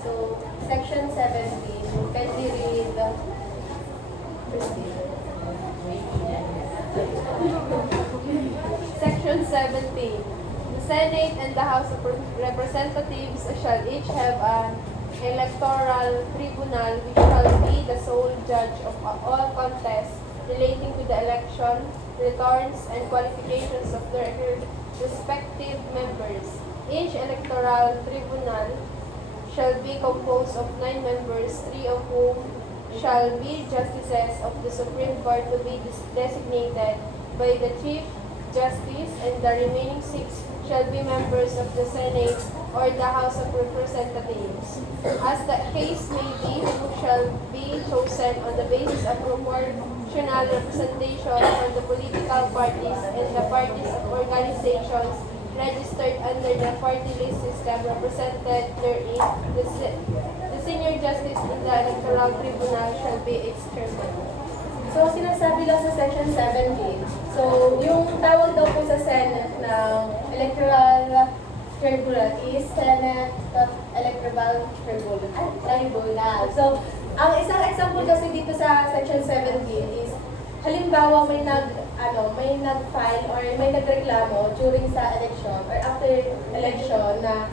So, Section 17, can we read Christine? Section 17. The Senate and the House of Representatives shall each have an electoral tribunal which shall be the sole judge of all contests relating to the election, returns, and qualifications of their respective members. Each electoral tribunal shall be composed of 9 members, 3 of whom shall be justices of the Supreme Court to be designated by the Chief Justice, and the remaining 6 shall be members of the Senate or the House of Representatives. As the case may be, who shall be chosen on the basis of proportional representation from the political parties and the parties of organizations registered under the party list system represented therein. The senior justice in the electoral tribunal shall be its chairman. So, sinasabi lang sa Section 17. So, yung tawag daw po sa Senate ng Electoral Tribunal is Senate Electoral Tribunal. So, ang isang example kasi dito sa Section 17 is, halimbawa may nag-file or may nagreklamo during sa election or after election na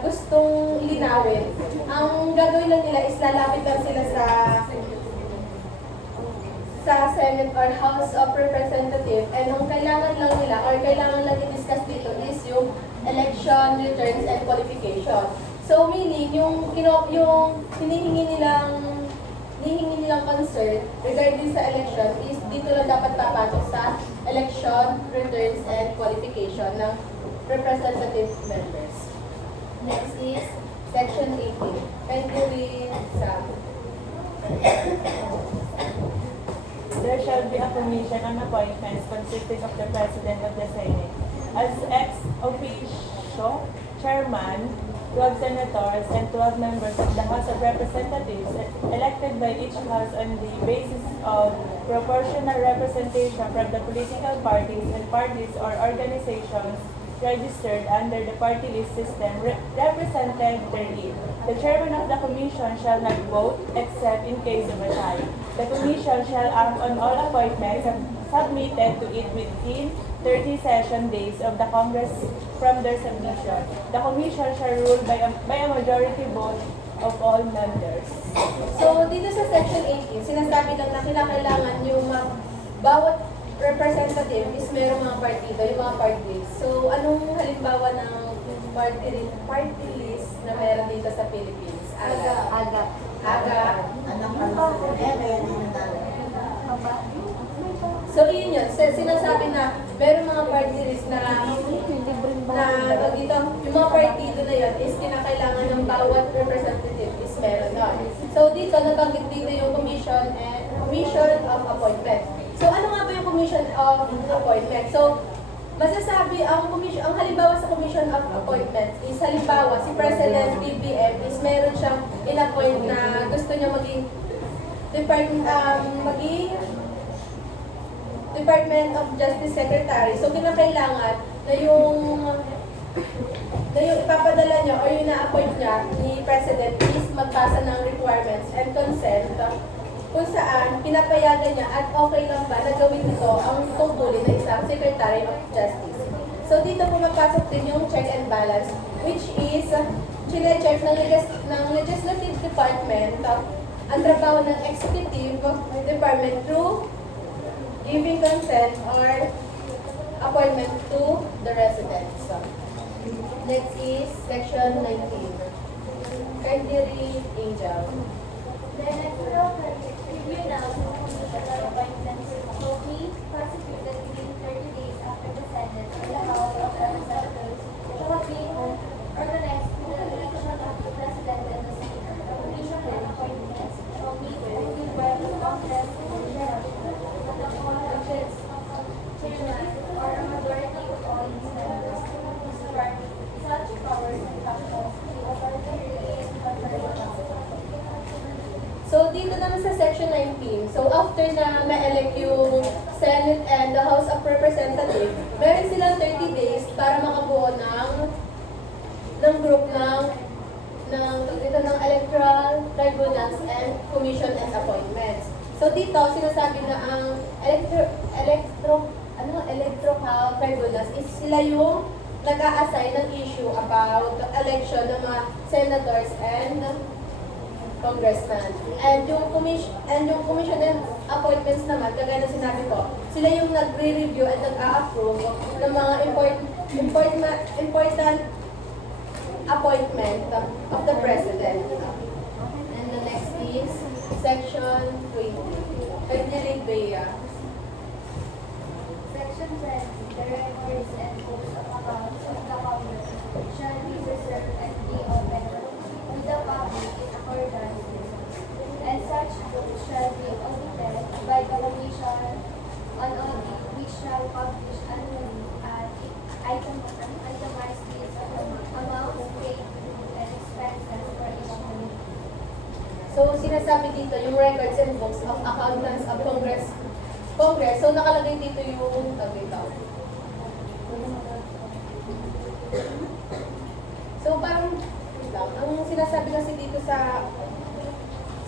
gustong linawin. Ang gagawin lang nila is lalapit lang sila sa Senate or House of Representatives, and ang kailangan lang nila or kailangan lang i-discuss dito is yung election, returns, and qualification. So meaning, yung hinihingi nilang concern regarding sa election is dito lang dapat papasok sa election, returns, and qualification ng representative members. Next is Section 18. Can you read some? There shall be a commission on appointments consisting of the President of the Senate as ex officio chairman, 12 senators, and 12 members of the House of Representatives elected by each house on the basis of proportional representation from the political parties and parties or organizations registered under the party list system represented therein. The chairman of the commission shall not vote except in case of a tie. The commission shall act on all appointments submitted to it within 30 session days of the Congress from their submission. The commission shall rule by a majority vote of all members. So, dito sa Section 18, sinasabi lang na kailangan yung bawat representative is merong mga partido, yung mga party list. So, anong halimbawa ng party list na meron dito sa Philippines? Aga. So, yun yun. Sinasabi na meron mga party list na dito, yung mga partido na yun is kinakailangan ng bawat representative is meron nun. So, dito, nabanggit dito yung commission of appointment. So, ano nga ba yung commission of appointment? So, masasabi, ang halimbawa sa commission of appointment is halimbawa si President BBM is meron siyang in-appoint na gusto niya maging Department of Justice Secretary. So, kinakailangan na yung ipapadala niya or yung na-appoint niya ni President is magpasa ng requirements and consent kung saan pinapayagan niya at okay lang ba na gawin ito ang tungkulin ng isang Secretary of Justice. So dito pumapasok din yung check and balance, which is chine-check ng Legislative Department ang trabaho ng Executive Department through giving consent or appointment to the residents. Next is Section 19. Cardinary Angel. The electoral tribunal shall appointments will be prosecuted within 30 days after the Senate and the House of Representatives shall have been organized with the election of the President and the Speaker. The commission and appointments shall be approved by the Congress and the Congress chairman or a majority of all its members. Such powers and functions the authority related to the So, dito naman sa Section 19, so after na ma-elect yung Senate and the House of Representatives, meron silang 30 days para makabuo ng group ng tribunals and commission and appointments. So dito, sinasabi na ang electoral tribunals is sila yung nag-a-assign ng issue about the election ng mga senators and congressman. And yung commission and appointments naman, kagaya na sinabi ko, sila yung nagre-review at nag-a-approve ng mga important appointment of the president. And the next is section 20. Pwede niya rin Bea. Section 20, the records and books of accounts of the Congress shall be preserved and be open to the public in accordance with, and such books shall be audited by the Commission on Audit, which shall publish annually itemized lists of amounts paid and expenses for each month. So, sinasabi dito yung records and books of accountants of Congress. So, nakalagay dito yung dito. So, parang, wait lang, ang sinasabi kasi dito sa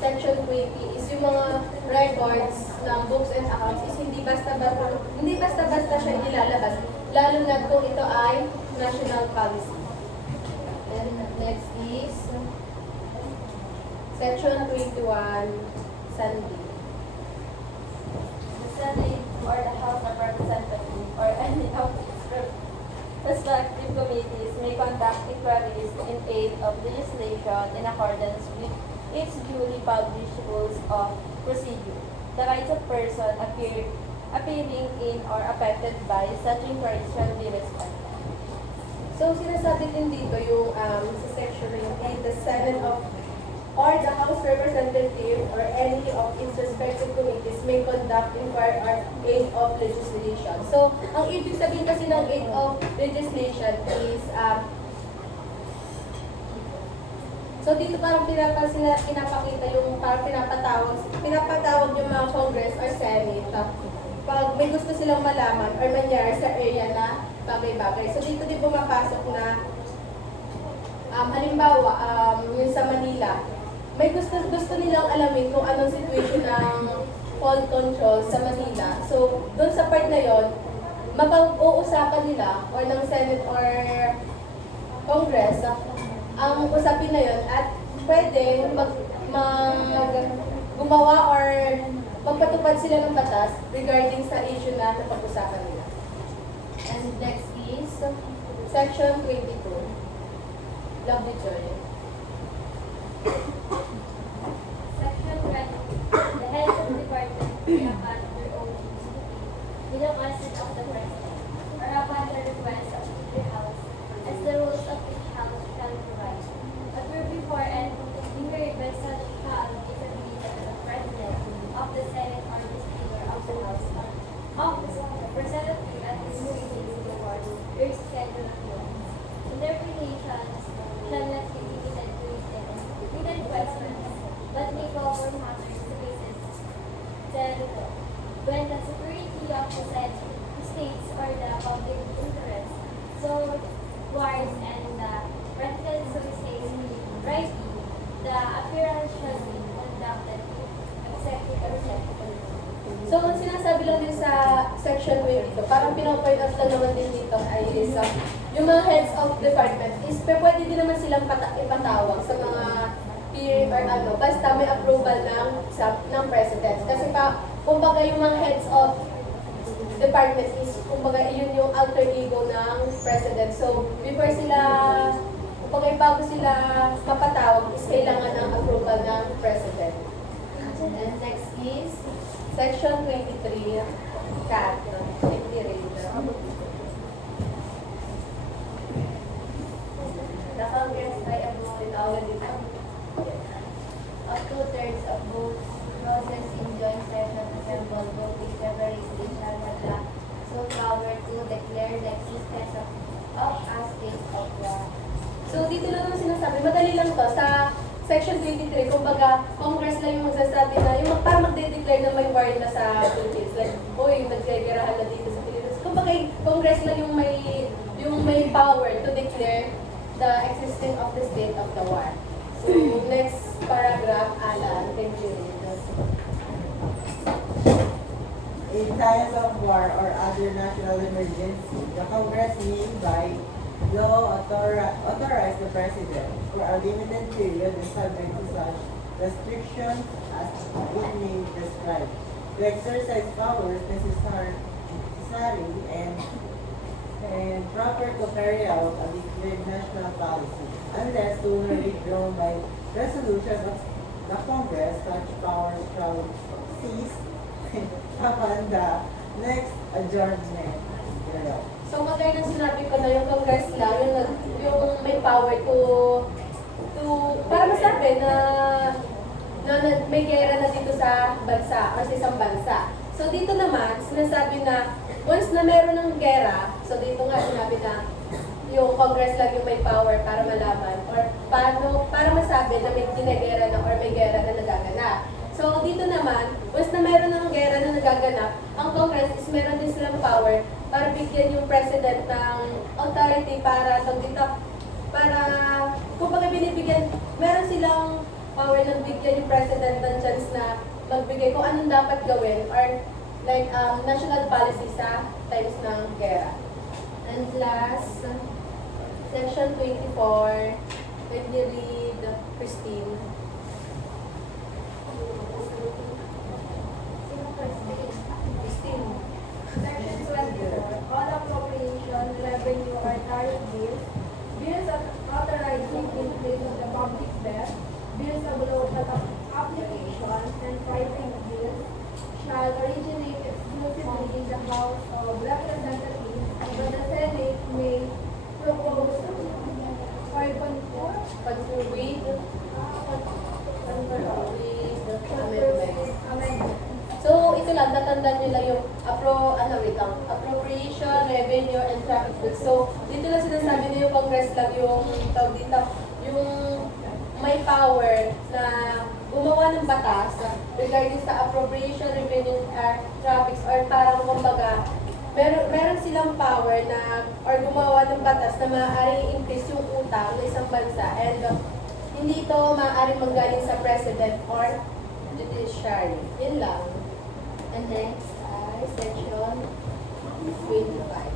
section 20 is yung mga records ng books and accounts is hindi basta-basta siya ilalabas, lalo na kung ito ay national policy. And next is section 21, Sandy. The Senate or the House of Representatives or any of its respective committees may conduct inquiries in aid of legislation in accordance with its duly published rules of procedure. The rights of person appearing in or affected by such inquiries shall be respected. So, sinasabi din dito yung sa section na yung the Senate of or the House Representative or any of its respective committees may conduct inquiry or aid of legislation. So, ang ibig sabihin kasi ng aid of legislation is so dito parang pinapakita yung parang pinapatawag yung mga Congress or Senate pag may gusto silang malaman or mangyari sa area na bagay-bagay. So dito din pumapasok na halimbawa yung sa Manila, may gusto nilang alamin kung anong situation ng flood control sa Manila. So doon sa part na yon, mapag-uusapan nila or ng Senate or Congress ang usapin na yon at pwede gumawa or magpatupad sila ng batas regarding sa issue na napag-usapan nila. And next is section 22. Love the joy. Section 20. The heads of department may upon their own with the consent of the President, or upon the request of the House, as the rules of each House shall provide. Approve before and incurred by such shall is agreed by the President of the Senate or the Speaker of the House of the Representative at his meetings in the board, their schedule of hearings. Interpretations shall not be limited to written questions, but may cover matters to basis thereto. When the security of the said states or the public interest so warrants and the residence of the states rightly, the appearance shall be conducted executive session. So, ang sinasabi lang din sa section 22, parang pinapoint out lang naman din dito ay is, yung mga heads of department is pwede din naman silang ipatawag sa mga peer or basta may approval ng president. Kasi kumbaga yung mga heads of department is, kumbaga yun yung alter ego ng president. So, before sila, kumbaga bago sila mapatawag is kailangan ng approval ng president. And next is section 23, CAT, The Congress by a vote of two-thirds of votes process in joint session assembled voting separately shall have the sole power to declare the existence of a state of war. So, dito lang naman sinasabi, madali lang to, sa section 23, kumbaga, Congress lang yung magsasabi na, yung para magde-declare na may war na sa Philippines. Like, uy, nagkagarahan na dito sa Philippines. Kumbaga, Congress lang yung may power to declare the existence of the state of the war. So, next paragraph, Alan, can you read? In times of war or other national emergency, the Congress may by law authorize the President for a limited period and subject to such restrictions as it may prescribe to exercise powers necessary and proper to carry out a declared national policy, unless sooner withdrawn by resolution of the Congress. Such powers shall cease upon the next adjournment thereof. So, kagaya ng sinabi ko na yung Congress lang, yung may power para masabi na may gera na dito sa bansa or sa isang bansa. So, dito naman, sinasabi na once na meron ng gera, so dito nga sinabi na yung Congress lang yung may power para malaman or para masabi na may ginagera na or may gera na nagaganap. So, dito naman, once na meron ng gera na nagaganap, ang Congress is meron din silang power para bigyan yung President ng authority para kumbaga binibigyan, meron silang power na bigyan yung President ng chance na magbigay kung anong dapat gawin or like national policy sa times ng gera. And last, section 24, when you read, Christine. Christine. Section 24, all appropriation, revenue, or tariff bills, bills authorizing increase of the public debt, bills of local application, and private bills shall originate exclusively in the House of Representatives, but the Senate may propose or conform amendment. So, ito lang, tatandaan nyo lang yung appropriation, revenue, and traffic bills. So, dito lang sinasabi na yung Congress lang yung tawag dito, yung may power na gumawa ng batas regarding sa appropriation, revenue, traffic, or parang kumbaga, meron silang power na or gumawa ng batas na maaaring increase yung utang ng isang bansa and hindi ito maaaring manggaling sa president or judiciary. Yun lang. And next ay section 25.